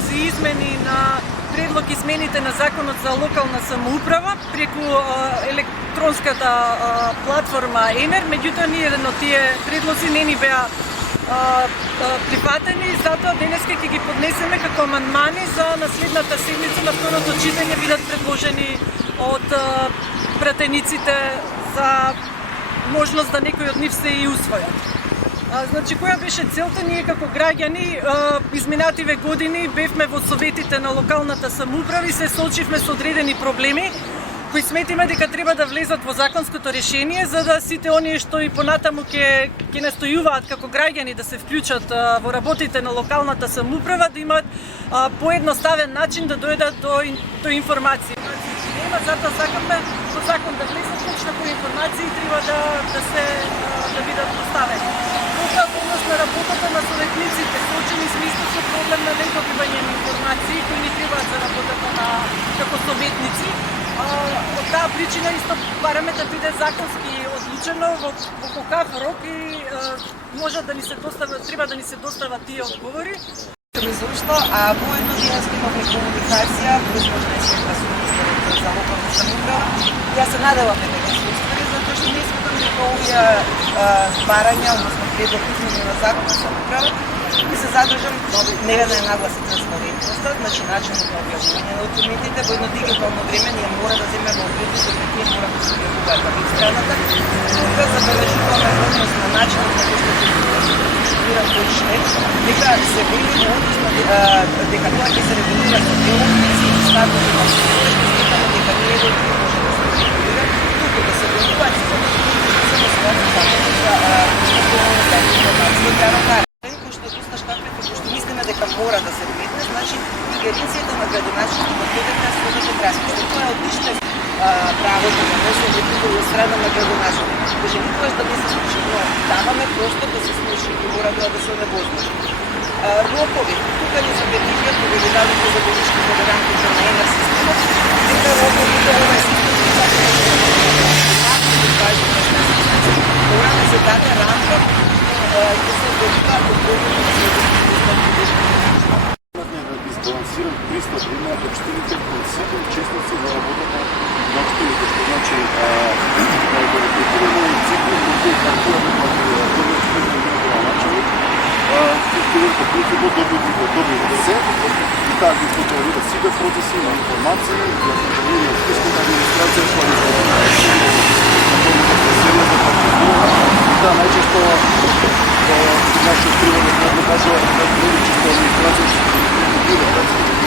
предлози и измени на предлог измените на Законот за локална самоуправа преку електронската платформа ЕНЕР, меѓутоа ни еден од тие предлози не ни беа прифатени, затоа денеска ќе ги поднесеме како амандмани за наследната седмица на второто читање бидат предложени од пратениците за можност да некои од нив се и усвојат. Значи, која беше целта? Ние како граѓани изминативе години бевме во советите на локалната самоуправа и се соочивме со одредени проблеми кои сметиме дека треба да влезат во законското решение, за да сите оние што и понатаму ќе настојуваат како граѓани да се вклучат во работите на локалната самоуправа, да имаат поедноставен начин да дојдат до информации. Затоа сакаме со закон да влезат точно кои информации треба да бидат поставени. Тоа односно работата на советниците, соочени сме исто со проблем на недобивање на информации кои ни требаат за работата како советници. Од таа причина исто бараме да биде законски одлучено во каков рок и може да ни се достават, треба да ни се достават тие одговори. Зашто, воедно денеска имавме комуникација, возможно е со министерот за локална самоуправа. Ја се надеваме дека се успели, затоа што не сметам дека овие барања, односно предлог измени на Законот за самоуправа, и се задржам неведна е нагласи транспарентноста, значи начинот на објавување на документите, во едно дигитално време ние мора да земеме објавување дека тие мора да се објавуваат на веб-страната. Тука забележуваме однос на начинот на кој што регулира годишне, дека се вели односно дека тоа ќе се регулира со делот и статут на сметаме дека не е дека може да се регулира, туку да се објавуваат со мислиме дека мора да се вметне, значи ингеренцијата на градоначелникот во ТДК се траспиште. Тоа е одлично правото на носење од страна на градоначелникот. Каже никогаш да не се случи, но даваме просто да се случи и мора да се невозможно. Рокови, тука ни забележија повелителите за годишни толеранти на ЕНЕР системот, дека роковите ова е мора да се даде рамка да се добива одговорност за избалансиран пристап има општините кои се учесници во работата на општините, што значи регулативно цикли кои партнираме во началник, општините принципно добива се и таа ги контролира сите процеси на информации, ја контролира општинската администрација, која ги да, најчесто нашиот приводник не кажува да чисто администрација што се